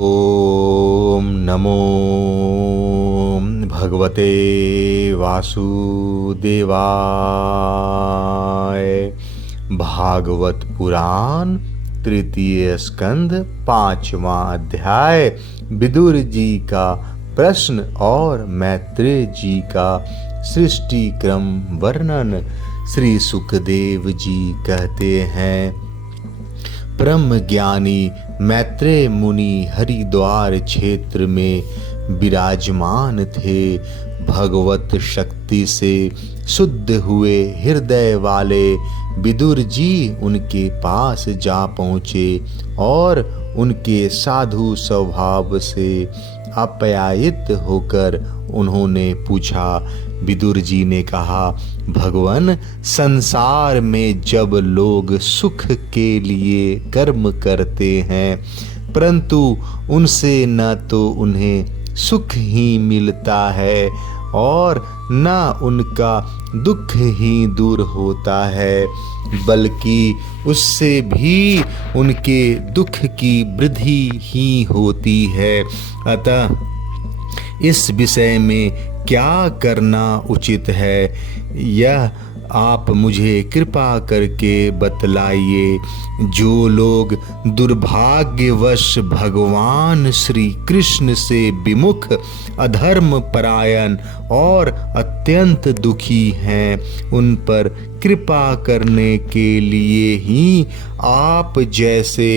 ओम नमो भगवते वासुदेवाय। भागवत पुराण तृतीय स्कंध 5वां अध्याय। विदुर जी का प्रश्न और मैत्रेय जी का सृष्टि क्रम वर्णन। श्री सुखदेव जी कहते हैं, ब्रह्म ज्ञानी मैत्रेय मुनि हरिद्वार क्षेत्र में विराजमान थे। भगवत शक्ति से शुद्ध हुए हृदय वाले विदुर जी उनके पास जा पहुँचे और उनके साधु स्वभाव से आप्यायित होकर उन्होंने पूछा। विदुर जी ने कहा, भगवान, संसार में जब लोग सुख के लिए कर्म करते हैं परंतु उनसे न तो उन्हें सुख ही मिलता है और न उनका दुख ही दूर होता है, बल्कि उससे भी उनके दुख की वृद्धि ही होती है। अतः इस विषय में क्या करना उचित है, यह आप मुझे कृपा करके बतलाइए। जो लोग दुर्भाग्यवश भगवान श्री कृष्ण से विमुख, अधर्म परायण और अत्यंत दुखी हैं, उन पर कृपा करने के लिए ही आप जैसे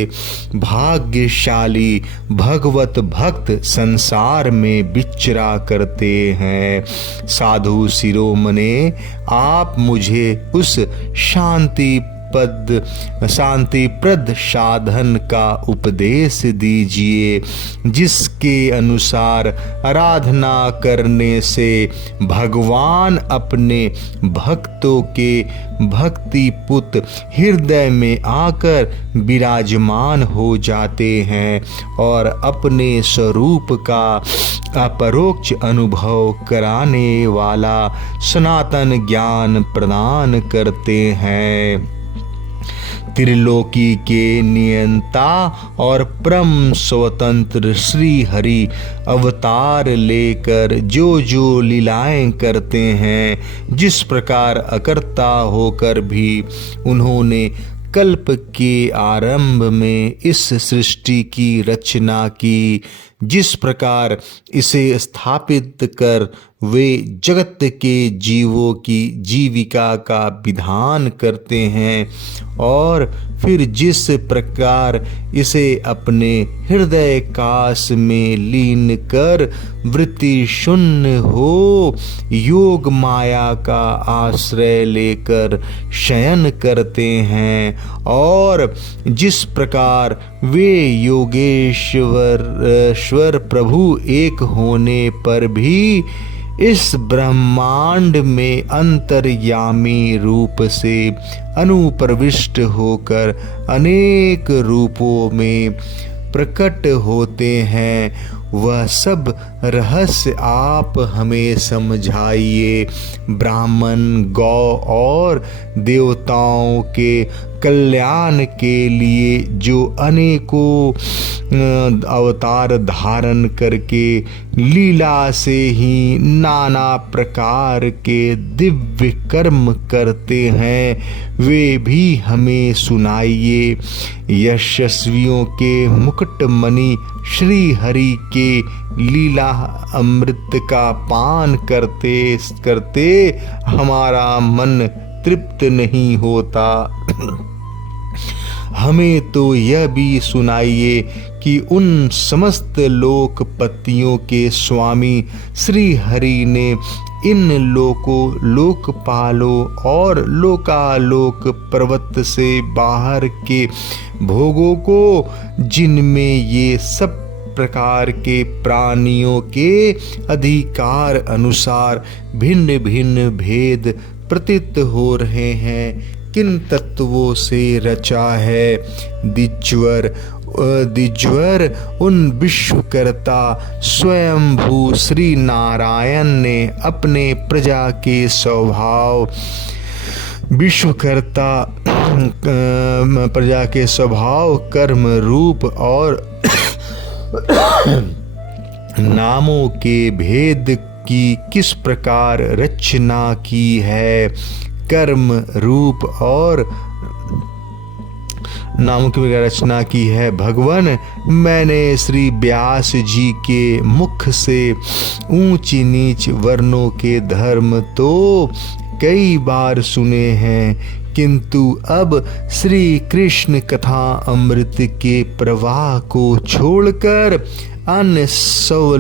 भाग्यशाली भगवत भक्त संसार में विचरा करते हैं। साधु शिरोमणे, आप मुझे उस शांतिप्रद साधन का उपदेश दीजिए जिसके अनुसार आराधना करने से भगवान अपने भक्तों के भक्तिपुत हृदय में आकर विराजमान हो जाते हैं और अपने स्वरूप का अपरोक्ष अनुभव कराने वाला सनातन ज्ञान प्रदान करते हैं। त्रिलोकी के नियंता और परम स्वतंत्र श्री हरि अवतार लेकर जो जो लीलाएं करते हैं, जिस प्रकार अकर्ता होकर भी उन्होंने कल्प के आरंभ में इस सृष्टि की रचना की, जिस प्रकार इसे स्थापित कर वे जगत के जीवों की जीविका का विधान करते हैं और फिर जिस प्रकार इसे अपने हृदय काश में लीन कर वृत्ति शून्य हो योग माया का आश्रय लेकर शयन करते हैं और जिस प्रकार वे योगेश्वर प्रभु एक होने पर भी इस ब्रह्मांड में अंतर्यामी रूप से अनुप्रविष्ट होकर अनेक रूपों में प्रकट होते हैं, वह सब रहस्य आप हमें समझाइए। ब्राह्मण, गौ और देवताओं के कल्याण के लिए जो अनेकों अवतार धारण करके लीला से ही नाना प्रकार के दिव्य कर्म करते हैं, वे भी हमें सुनाइए। यशस्वियों के मुकुटमणि श्री हरि के लीला अमृत का पान करते करते हमारा मन तृप्त नहीं होता। हमें तो यह भी सुनाइए कि उन समस्त लोकपतियों के स्वामी श्री हरि ने इन लोकपालों और लोकालोक पर्वत से बाहर के भोगों को, जिनमें ये सब प्रकार के प्राणियों के अधिकार अनुसार भिन्न भिन्न भेद प्रतीत हो रहे हैं, किन तत्वों से रचा है। द्विजवर उन विश्वकर्ता स्वयंभू श्री नारायण ने अपने प्रजा के स्वभाव विश्वकर्ता प्रजा के स्वभाव कर्म रूप और नामों के भेद की किस प्रकार रचना की है। कर्म रूप और नामों की रचना की है। भगवान, मैंने श्री व्यास जी के मुख से ऊंच नीच वर्णों के धर्म तो कई बार सुने हैं, किंतु अब श्री कृष्ण कथा अमृत के प्रवाह को छोड़कर अन्य सौ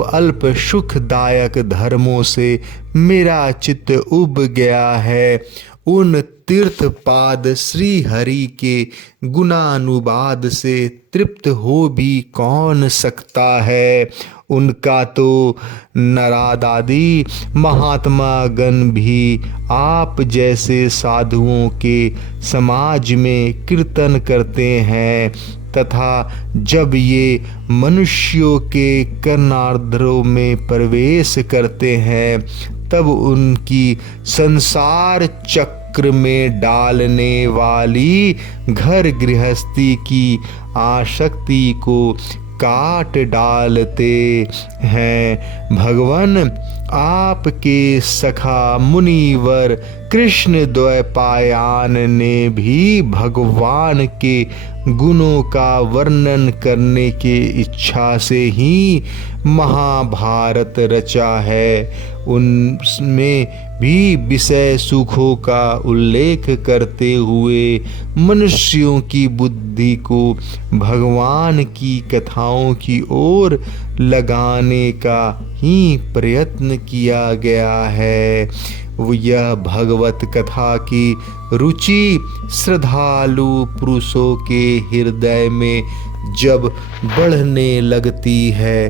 अल्प सुखदायक धर्मों से मेरा चित्त उब गया है। उन तीर्थ पाद श्री हरि के गुणानुवाद से तृप्त हो भी कौन सकता है। उनका तो नरादादि महात्मा गण भी आप जैसे साधुओं के समाज में कीर्तन करते हैं, तथा जब ये मनुष्यों के कर्णार्धों में प्रवेश करते हैं तब उनकी संसार चक्र में डालने वाली घर गृहस्थी की आसक्ति को काट डालते हैं। भगवान, आपके सखा मुनिवर कृष्ण द्वैपायन ने भी भगवान के गुणों का वर्णन करने की इच्छा से ही महाभारत रचा है। उनमें भी विषय सुखों का उल्लेख करते हुए मनुष्यों की बुद्धि को भगवान की कथाओं की ओर लगाने का ही प्रयत्न किया गया है। यह भगवत कथा की रुचि श्रद्धालु पुरुषों के हृदय में जब बढ़ने लगती है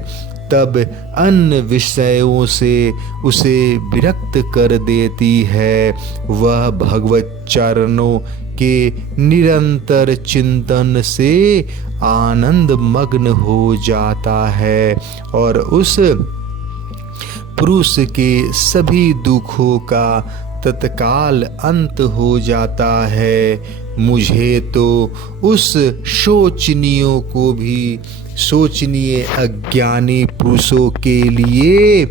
तब अन्य विषयों से उसे विरक्त कर देती है। वह भगवत चरणों के निरंतर चिंतन से आनंद मग्न हो जाता है और उस पुरुष के सभी दुखों का तत्काल अंत हो जाता है। मुझे तो उस शोचनीयों को भी सोचनीय अज्ञानी पुरुषों के लिए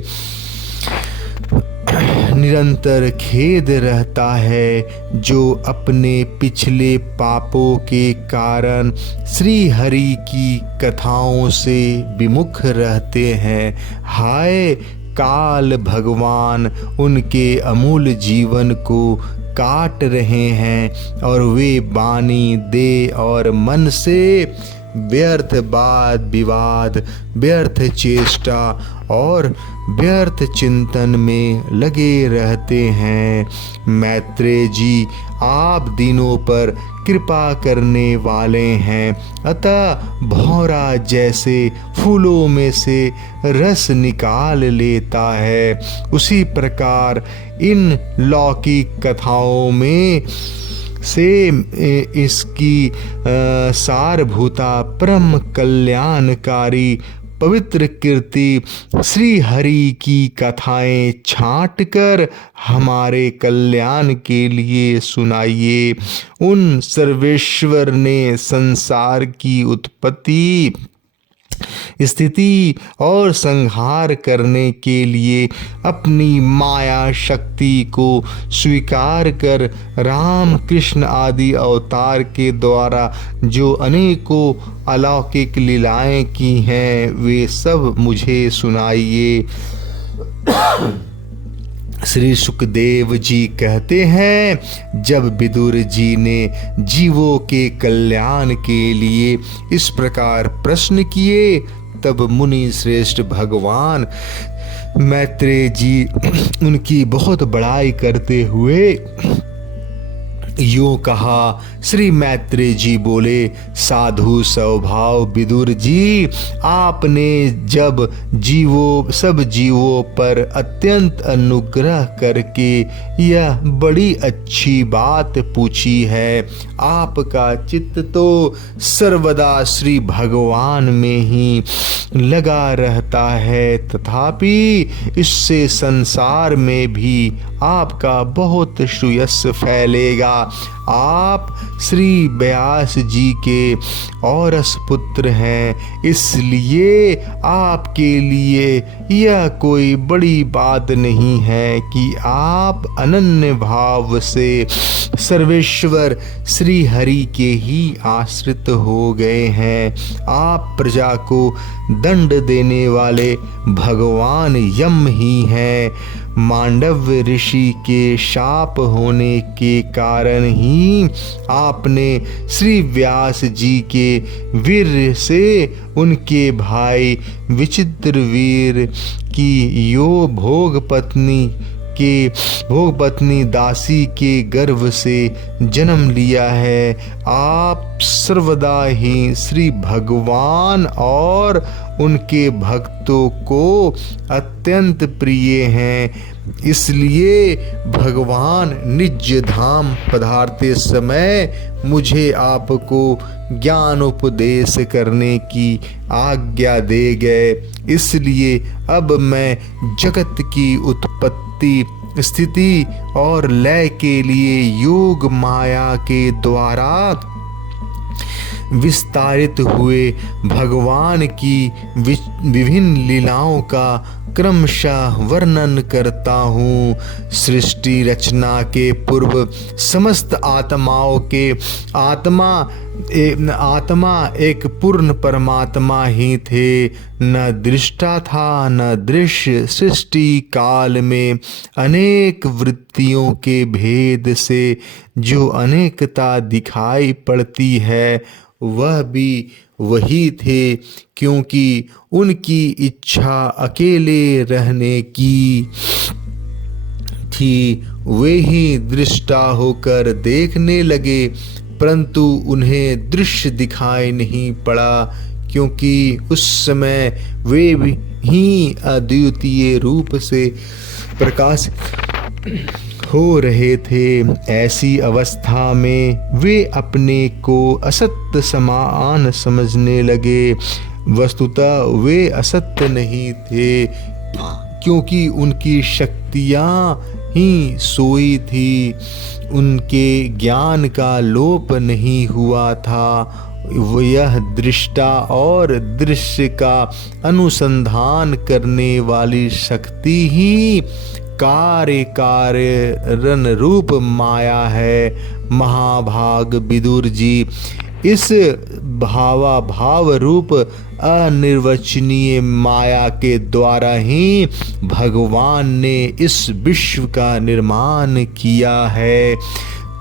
निरंतर खेद रहता है, जो अपने पिछले पापों के कारण श्री हरि की कथाओं से विमुख रहते हैं। हाय काल भगवान उनके अमूल्य जीवन को काट रहे हैं और वे वाणी, देह और मन से व्यर्थ वाद विवाद, व्यर्थ चेष्टा और व्यर्थ चिंतन में लगे रहते हैं। मैत्रेय जी, आप दिनों पर कृपा करने वाले हैं, अतः भौरा जैसे फूलों में से रस निकाल लेता है, उसी प्रकार इन लौकिक कथाओं में से इसकी सारभूता परम कल्याणकारी पवित्र कीर्ति श्री हरि की कथाएं छांट कर हमारे कल्याण के लिए सुनाइए। उन सर्वेश्वर ने संसार की उत्पत्ति, स्थिति और संहार करने के लिए अपनी माया शक्ति को स्वीकार कर राम कृष्ण आदि अवतार के द्वारा जो अनेकों अलौकिक लीलाएं की हैं वे सब मुझे सुनाइए। श्री सुखदेव जी कहते हैं, जब विदुर जी ने जीवों के कल्याण के लिए इस प्रकार प्रश्न किए तब मुनि श्रेष्ठ भगवान मैत्रेय जी उनकी बहुत बड़ाई करते हुए यूं कहा। श्री मैत्रेय जी बोले, साधु स्वभाव विदुर जी, आपने जब सब जीवों पर अत्यंत अनुग्रह करके यह बड़ी अच्छी बात पूछी है। आपका चित्त तो सर्वदा श्री भगवान में ही लगा रहता है, तथापि इससे संसार में भी आपका बहुत सुयश फैलेगा। आप श्री व्यास जी के औरस पुत्र हैं, इसलिए आपके लिए यह कोई बड़ी बात नहीं है कि आप अनन्य भाव से सर्वेश्वर श्री हरि के ही आश्रित हो गए हैं। आप प्रजा को दंड देने वाले भगवान यम ही हैं। मांडव्य ऋषि के शाप होने के कारण ही आपने श्री व्यास जी के वीर से उनके भाई विचित्रवीर की भोग पत्नी दासी के गर्भ से जन्म लिया है। आप सर्वदा ही श्री भगवान और उनके भक्तों को अत्यंत प्रिय हैं, इसलिए भगवान निज धाम पधारते समय मुझे आपको ज्ञान उपदेश करने की आज्ञा दे गए। इसलिए अब मैं जगत की उत्पत्ति, स्थिति और लय के लिए योग माया के द्वारा विस्तारित हुए भगवान की विभिन्न लीलाओं का क्रमशः वर्णन करता हूँ। सृष्टि रचना के पूर्व समस्त आत्माओं के आत्मा एक पूर्ण परमात्मा ही थे। न दृष्टा था न दृश्य। सृष्टि काल में अनेक वृत्तियों के भेद से जो अनेकता दिखाई पड़ती है वह भी वही थे, क्योंकि उनकी इच्छा अकेले रहने की थी। वे ही दृष्टा होकर देखने लगे, परंतु उन्हें दृश्य दिखाई नहीं पड़ा, क्योंकि उस समय वे ही अद्वितीय रूप से प्रकाशित हो रहे थे। ऐसी अवस्था में वे अपने को असत्य समान समझने लगे। वस्तुतः वे असत्य नहीं थे, क्योंकि उनकी शक्तियाँ ही सोई थी, उनके ज्ञान का लोप नहीं हुआ था। यह दृष्टा और दृश्य का अनुसंधान करने वाली शक्ति ही कारण रूप माया है। महाभाग विदुर जी, इस भाव रूप अनिर्वचनीय माया के द्वारा ही भगवान ने इस विश्व का निर्माण किया है।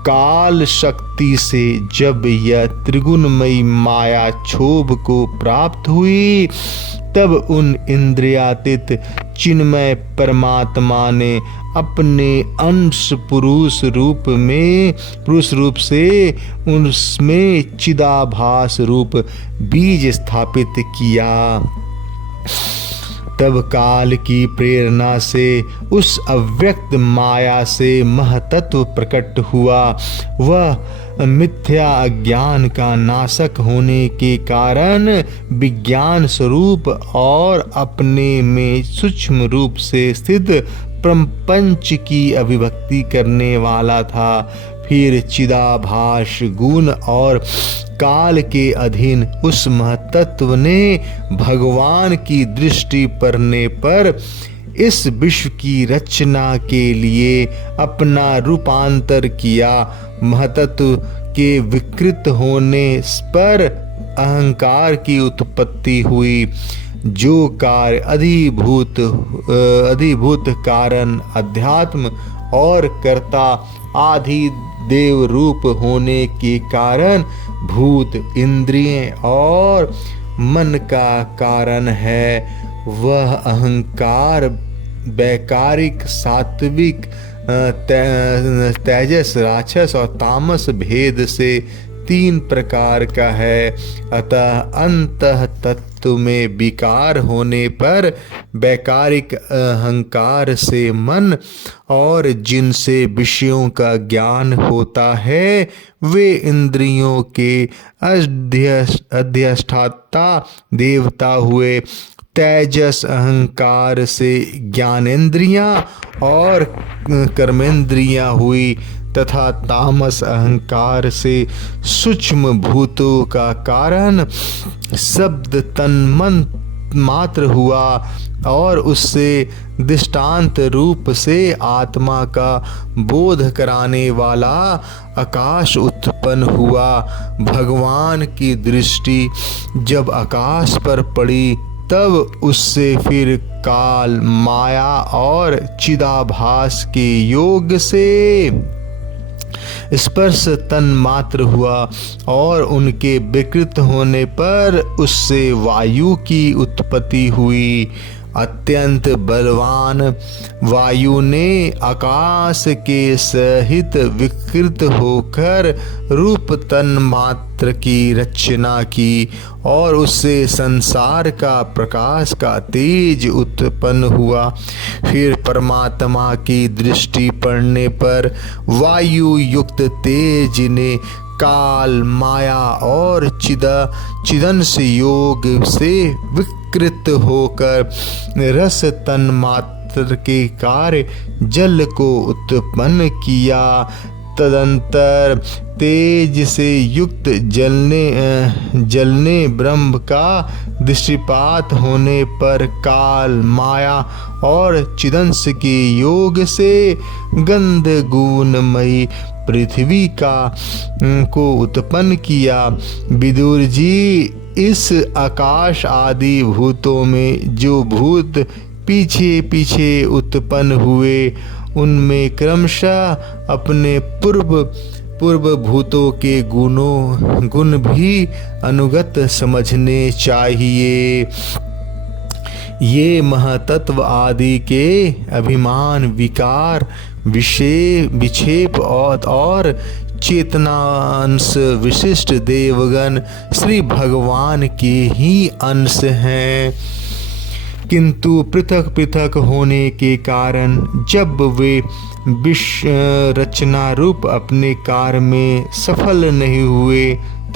काल शक्ति से जब यह त्रिगुणमयी माया क्षोभ को प्राप्त हुई, तब उन इंद्रियातीत चिन्मय परमात्मा ने अपने अंश पुरुष रूप से उनमें चिदाभास रूप बीज स्थापित किया। तब काल की प्रेरणा से उस अव्यक्त माया से महतत्व प्रकट हुआ। वह मिथ्या अज्ञान का नाशक होने के कारण विज्ञान स्वरूप और अपने में सूक्ष्म रूप से स्थित प्रपंच की अभिव्यक्ति करने वाला था। फिर चिदाभास गुण और काल के अधीन उस महतत्व ने भगवान की दृष्टि पड़ने पर इस विश्व की रचना के लिए अपना रूपांतर किया। महतत्व के विकृत होने पर अहंकार की उत्पत्ति हुई। जो कार्य अधिभूत कारण अध्यात्म और कर्ता आदि देव रूप होने के कारण भूत इंद्रिय और मन का कारण है, वह अहंकार वैकारिक, सात्विक, तेजस, राक्षस और तामस भेद से 3 प्रकार का है। अतः अंतः तत्व में विकार होने पर वैकारिक अहंकार से मन और जिनसे विषयों का ज्ञान होता है वे इंद्रियों के अधिष्ठाता देवता हुए। तेजस अहंकार से ज्ञानेंद्रियां और कर्मेंद्रियां हुई तथा तामस अहंकार से सूक्ष्म भूतों का कारण शब्द तन मन मात्र हुआ और उससे दृष्टांत रूप से आत्मा का बोध कराने वाला आकाश उत्पन्न हुआ। भगवान की दृष्टि जब आकाश पर पड़ी तब उससे फिर काल, माया और चिदाभास के योग से स्पर्श तन मात्र हुआ और उनके विकृत होने पर उससे वायु की उत्पत्ति हुई। अत्यंत बलवान वायु ने आकाश के सहित विकृत होकर रूप तन मात्र की रचना की और उससे संसार का प्रकाश का तेज उत्पन्न हुआ। फिर परमात्मा की दृष्टि पड़ने पर वायु युक्त तेज ने काल, माया और चिदंश योग से विकृत होकर रस तन मात्र के कार्य जल को उत्पन्न किया। तदंतर तेज से युक्त जलने ब्रह्म का दृष्टिपात होने पर काल, माया और चिदंश के योग से गंध गुणमयी पृथ्वी को उत्पन्न किया। विदुर जी, इस आकाश आदि भूतों में जो भूत पीछे पीछे उत्पन्न हुए उनमें क्रमशः अपने पूर्व भूतों के गुण भी अनुगत समझने चाहिए। ये महतत्व आदि के अभिमान, विकार, विक्षेप और चेतनांश विशिष्ट देवगण श्री भगवान के ही अंश हैं, किंतु पृथक पृथक होने के कारण जब वे रचना रूप अपने कार्य में सफल नहीं हुए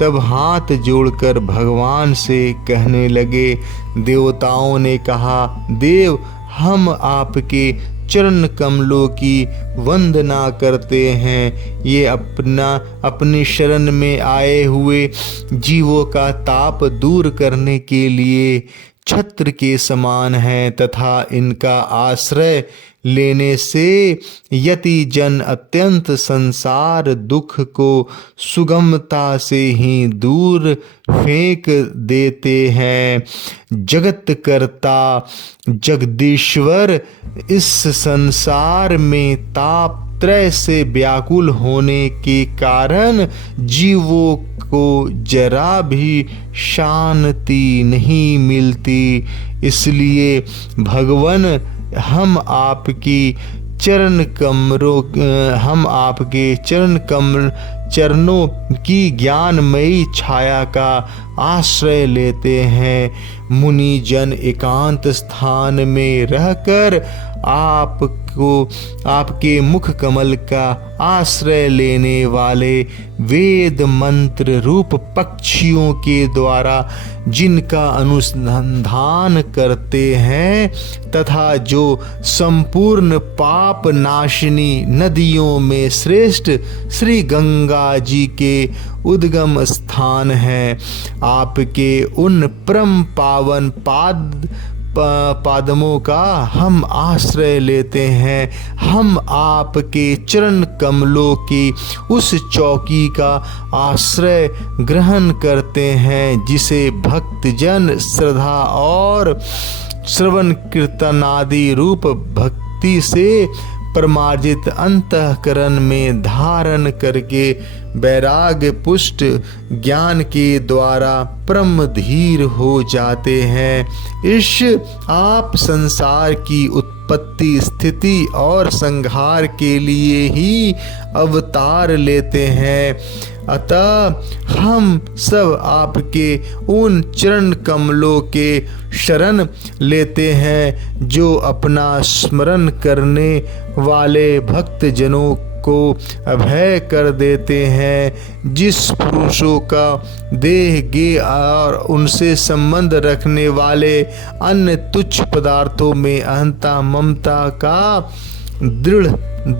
तब हाथ जोड़कर भगवान से कहने लगे। देवताओं ने कहा, देव, हम आपके चरण कमलों की वंदना करते हैं। ये अपनी शरण में आए हुए जीवों का ताप दूर करने के लिए छत्र के समान है तथा इनका आश्रय लेने से यति जन अत्यंत संसार दुख को सुगमता से ही दूर फेंक देते हैं। जगत कर्ता जगदीश्वर इस संसार में ताप त्रय से व्याकुल होने के कारण जीवों को जरा भी शांति नहीं मिलती। इसलिए भगवन, हम आपके चरणों की ज्ञानमयी छाया का आश्रय लेते हैं। मुनि जन एकांत स्थान में रहकर आपके मुख कमल का आश्रय लेने वाले वेद मंत्र रूप पक्षियों के द्वारा जिनका अनुसंधान करते हैं तथा जो संपूर्ण पाप नाशिनी नदियों में श्रेष्ठ श्री गंगा जी के उद्गम स्थान है, आपके उन परम पावन पादमों का हम आश्रय लेते हैं। हम आपके चरण कमलों की उस चौकी का आश्रय ग्रहण करते हैं जिसे भक्तजन श्रद्धा और श्रवण कीर्तन आदि रूप भक्ति से परमार्जित अंतःकरण में धारण करके वैराग्य पुष्ट ज्ञान के द्वारा परम धीर हो जाते हैं। इस आप संसार की उत्पत्ति, स्थिति और संहार के लिए ही अवतार लेते हैं। अतः हम सब आपके उन चरण कमलों के शरण लेते हैं जो अपना स्मरण करने वाले भक्त जनों को अभय कर देते हैं। जिस पुरुषों का देह गे और उनसे संबंध रखने वाले अन्य तुच्छ पदार्थों में अहंता ममता का दृढ़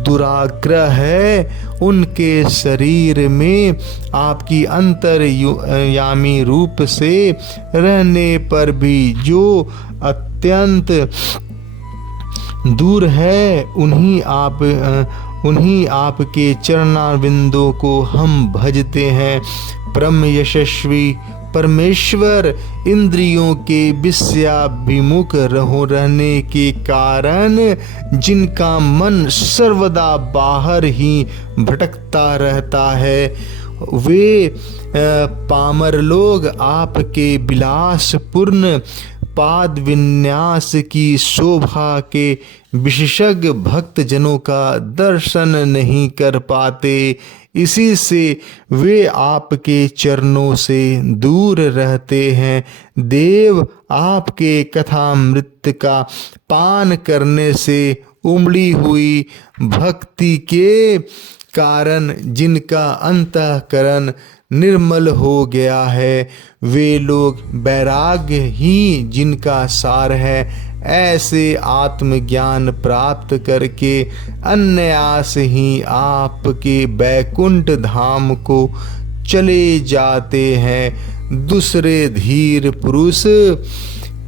दुराग्रह है, उनके शरीर में आपकी अंतर्यामी रूप से रहने पर भी जो अत्यंत दूर है, उन्हीं आपके चरणारविंदों को हम भजते हैं। परम यशस्वी परमेश्वर, इंद्रियों के विषयाभिमुख रहने के कारण जिनका मन सर्वदा बाहर ही भटकता रहता है, वे पामर लोग आपके विलासपूर्ण पाद विन्यास की शोभा के विशेषज्ञ भक्त जनों का दर्शन नहीं कर पाते। इसी से वे आपके चरणों से दूर रहते हैं। देव, आपके कथामृत का पान करने से उमड़ी हुई भक्ति के कारण जिनका अंतःकरण निर्मल हो गया है, वे लोग वैराग्य ही जिनका सार है, ऐसे आत्मज्ञान प्राप्त करके अनायास ही आपके बैकुंठ धाम को चले जाते हैं। दूसरे धीर पुरुष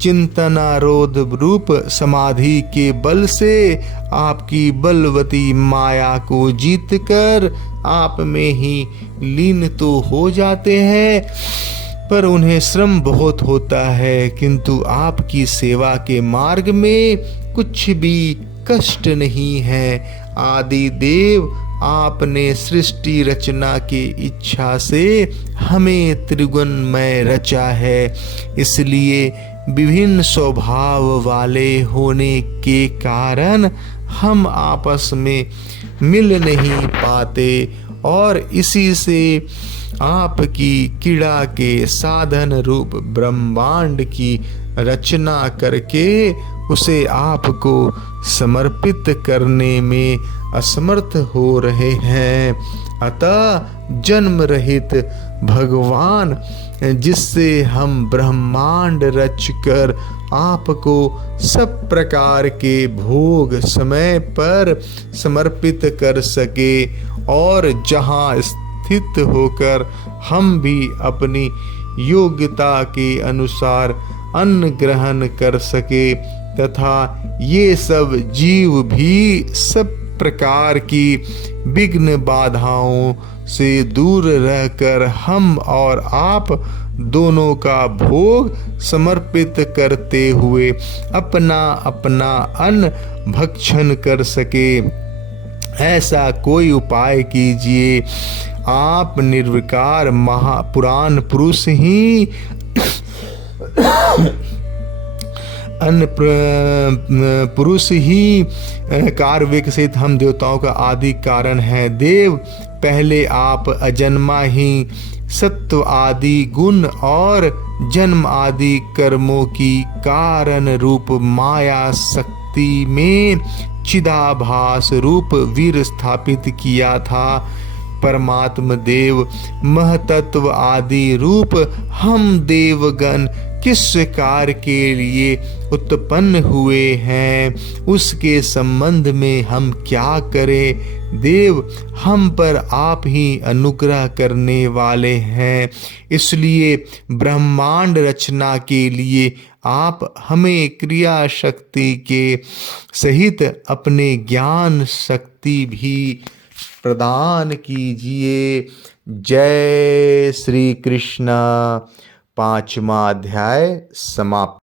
चिंतनारोध रूप समाधि के बल से आपकी बलवती माया को जीतकर आप में ही लीन तो हो जाते हैं, पर उन्हें श्रम बहुत होता है, किंतु आपकी सेवा के मार्ग में कुछ भी कष्ट नहीं है। आदि देव, आपने सृष्टि रचना की इच्छा से हमें त्रिगुणमय रचा है, इसलिए विभिन्न स्वभाव वाले होने के कारण हम आपस में मिल नहीं पाते और इसी से आपकी क्रीड़ा के साधन रूप ब्रह्मांड की रचना करके उसे आपको समर्पित करने में असमर्थ हो रहे हैं। अतः जन्म रहित भगवान, जिससे हम ब्रह्मांड रचकर आपको सब प्रकार के भोग समय पर समर्पित कर सके और जहाँ स्थित होकर हम भी अपनी योग्यता के अनुसार अन्न ग्रहण कर सके तथा ये सब जीव भी सब प्रकार की विघ्न बाधाओं से दूर रहकर हम और आप दोनों का भोग समर्पित करते हुए अपना अपना अन्न भक्षण कर सके, ऐसा कोई उपाय कीजिए। आप निर्विकार महापुराण पुरुष ही अन्य पुरुष ही कार्य सहित हम देवताओं का आदि कारण है। देव, पहले आप अजन्मा ही सत्व आदि गुण और जन्म आदि कर्मों की कारण रूप माया शक्ति में चिदाभास रूप वीर स्थापित किया था। परमात्म देव महतत्व आदि रूप हम देवगण किस कार्य के लिए उत्पन्न हुए हैं, उसके संबंध में हम क्या करें। देव, हम पर आप ही अनुग्रह करने वाले हैं, इसलिए ब्रह्मांड रचना के लिए आप हमें क्रिया शक्ति के सहित अपने ज्ञान शक्ति भी प्रदान कीजिए। जय श्री कृष्ण। 5वां अध्याय समाप्त।